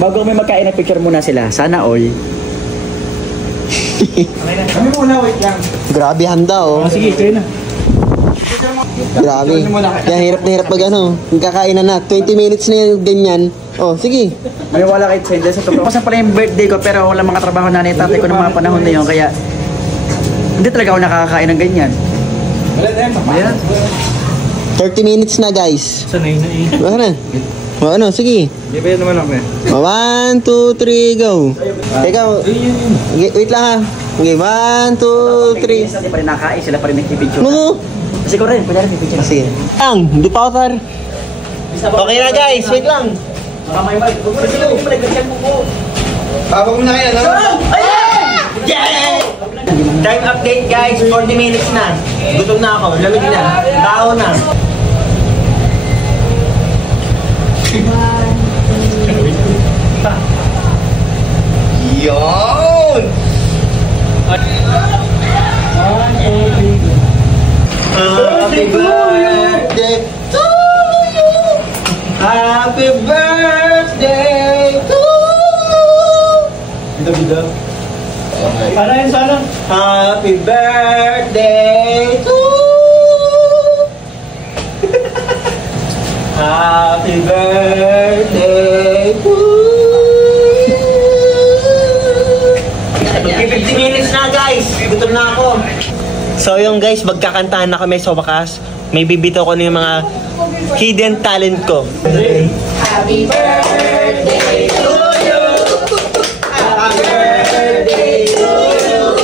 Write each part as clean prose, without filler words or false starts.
Bago kami magkain na picture muna sila. Sana all. Kami muna, wait lang. Grabe handa oh. Sige, kayo na. Grabe. Kaya hirap na hirap pag ano. Kakain na. 20 minutes na yung ganyan. Oh, sige. May wala kahit send sa totoo. Kasi pala yung birthday ko pero wala mga trabaho na ni tatay ko ng mga panahon na yun. Kaya hindi talaga ako nakakakain ng ganyan. Ayan. 30 minutes na guys. Sanay na eh. Baka na. O ano, sige. Di ba naman ako eh? 1, 2, 3, go. Ikaw, wait lang ha. Okay, 1, 2, 3. Hindi pa rin nakain, sila pa rin nagpipicture. No. Kasi ko rin, pwede rin pipicture. Sige. Hindi pa ako sir. Okay na guys, wait lang. Makamay balik. Baba mo na kayo, no? Yeah! Time update guys, 40 minutes na. Gutom na ako, lamig na. Tao na. Yon! Happy birthday to you! Happy birthday to you! Bida. Para yun sana. Happy birthday to you! Happy birthday to you! 50 minutes na guys! Gutom na ako! So yung guys, magkakantahan na kami sa wakas. May bibito ko na yung mga hidden talent ko. Happy birthday to you! Happy birthday to you!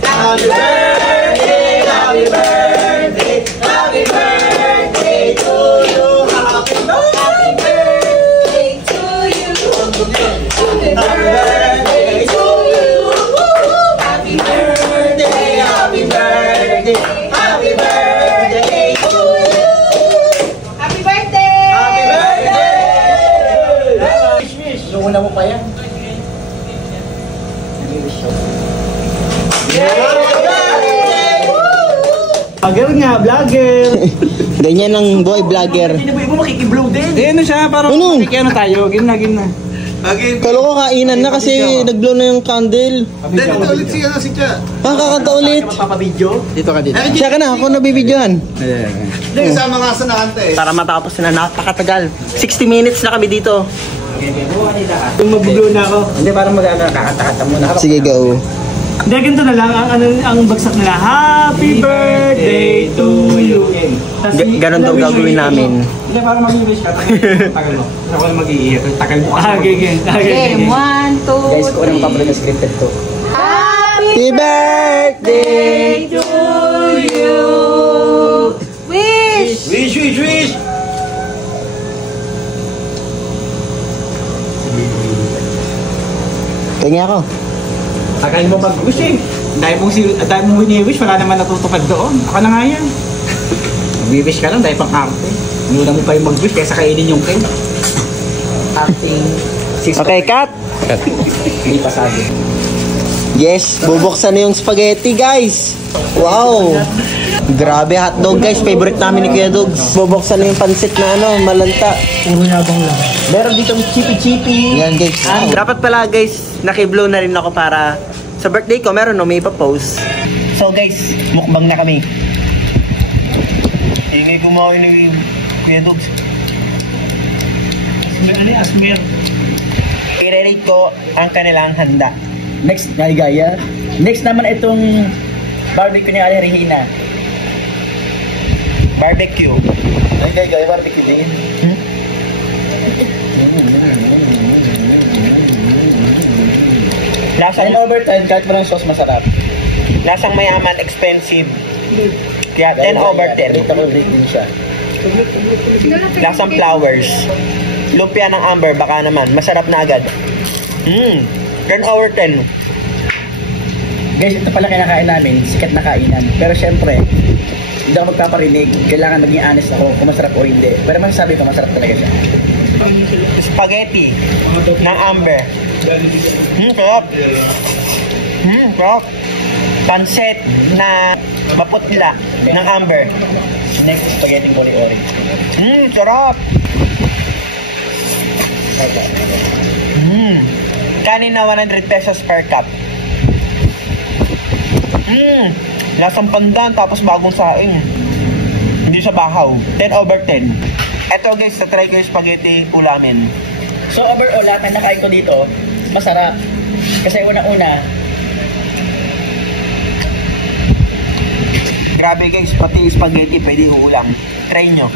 Happy birthday! Happy birthday! Happy birthday to you! Happy birthday to you! Happy birthday to you! Happy birthday! Happy birthday! Happy birthday to you! Happy birthday! Happy birthday! Wish. Noong una mo pa yan. Vlogger nga, vlogger. Ganyan ang boy vlogger. Hindi ba mo makikiblow din? Eh, ano siya? Parang Ano? ano tayo? Gina. Kalo ko kainan na kasi nag-blow na yung candle. Dito ulit si Tia. Kakanta ulit. Magpapabidyo? Dito ka dito. Siya ka na, ako nabibidyohan. Hindi, kasama nga sa nakanta eh. Para matapos na napakatagal. 60 minutes na kami dito. Kung mag-blow na ako. Hindi, parang mag-ano, kakanta-kanta muna. Sige, go. Hindi, ganito na lang. Ang bagsak nila, Happy birthday to you. Ganon daw gagawin namin. Hindi, parang mag-wish ka. Tagal mo. Ako na mag-iiyak. Tagal mo. Okay, 1, 2, Guys, kung anong papalit na scripted to. Happy birthday! to you. Wish! Wish! Tingin ako. Tagal mo mag-wish eh. Dahil mong wini-wish, wala naman natutupad doon. Ako na nga yan. Mag-wish ka lang dahil pang arte. Nuna mo pa yung mag-wish kaysa kainin yung cake. Acting. Okay, cut! Hindi pa sabi. Yes, bubuksan na yung spaghetti, guys. Wow! Grabe, hotdog, guys. Favorite namin ni Kuya Dogs. Bubuksan na yung pansit na malanta. Puro yabang lang. Meron dito chippy-chippy. Yan, guys. Dapat pala, guys, nakiblow na rin ako para sa birthday ko. Meron may ipapost. So, guys, mukbang na kami. Ingay kumain ni Kuya Dogs. Asmer. I-rate ko ang kanilang handa. Next, gaya. Next naman itong barbecue ni Ate Regina. Barbecue. Ay, gaya, barbecue din. Lasang 10 over 10, kahit walang sauce, masarap. Lasang mayaman, expensive. Kaya 10 over 10. Rate ako, rate din siya. Lasang flowers. Lumpia ng Amber, baka naman. Masarap na agad. 10 over 10. Guys, ito pala kinakain namin, sikat na kainan. Pero syempre, hindi ako magpaparinig. Kailangan maging honest ako kung masarap o hindi. Pero masasabi ko, masarap talaga siya. Spaghetti ng Amber. Sarap. Sarap. Pansit na maputla ng Amber. Next, spaghetti ori-ori. Sarap. Kanin na 100 pesos per cup. Lasang pandan tapos bagong saing. Hindi siya bahaw. 10/10. Eto guys, na-try ko yung spaghetti ulamin. So overall, lahat ng nakain ko dito, masarap. Kasi una-una, Grabe guys, pati spaghetti pwede ulam. Try nyo.